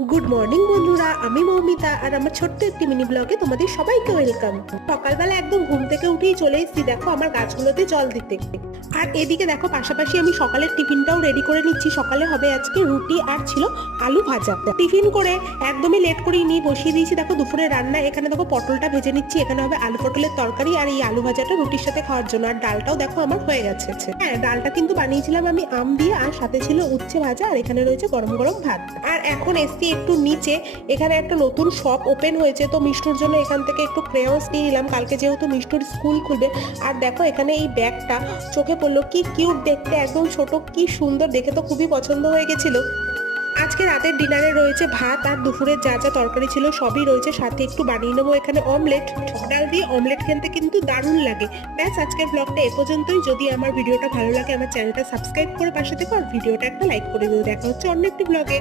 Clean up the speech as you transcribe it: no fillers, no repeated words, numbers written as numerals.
Good morning বন্ধুরা, আমি মৌমিতা আর আমার ছোট্ট একটি মিনি ব্লগে তোমাদের সবাইকে ওয়েলকাম। সকালবেলা একদম ঘুম থেকে উঠেই চলে এসেছি দেখো আমার গাছগুলোতে জল দিতে। আর এদিকে দেখো পাশাপাশি আমি সকালের টিফিনটাও রেডি করে নিচ্ছি। সকালে হবে আজকে রুটি আর ছিল আলু ভাজা। টিফিন করে একদমই লেট করেই নিয়ে বসিয়ে দিয়েছি দেখো দুপুরে রান্না। এখানে দেখো পটলটা ভেজে নিচ্ছি, এখানে হবে আলু পটলের তরকারি আর এই আলু ভাজাটা রুটির সাথে খাওয়ার জন্য। আর ডালটাও দেখো আমার হয়ে গেছে। হ্যাঁ, ডালটা কিন্তু বানিয়েছিলাম আমি আম দিয়ে, আর সাথে ছিল উচ্ছে ভাজা, আর এখানে রয়েছে গরম গরম ভাত। আর এখন এসছি একটু নিচে, এখানে একটা নতুন শপ ওপেন হয়েছে, তো মিষ্টুর জন্য এখান থেকে একটু ক্রেয়ন্স নিয়ে নিলাম, কালকে যেহেতু মিষ্টুর স্কুল খুলবে। আর দেখো এখানে এই ব্যাগটা চোখে পড়লো, কি কিউট দেখতে, একদম ছোট, কি সুন্দর দেখে, তো খুবই পছন্দ হয়ে গেছিল। আজকে রাতের ডিনারে রয়েছে ভাত, আর দুপুরের যা যা তরকারি ছিল সবই রয়েছে, সাথে একটু বানিয়ে নেবো এখানে অমলেট। ডাল দিয়ে অমলেট খেতে কিন্তু দারুণ লাগে। ব্যাস, আজকের ব্লগটা এ পর্যন্তই। যদি আমার ভিডিওটা ভালো লাগে আমার চ্যানেলটা সাবস্ক্রাইব করে পাশে থেকো, আর ভিডিওটা একটা লাইক করে দিও। দেখা হচ্ছে অন্য একটি ব্লগে।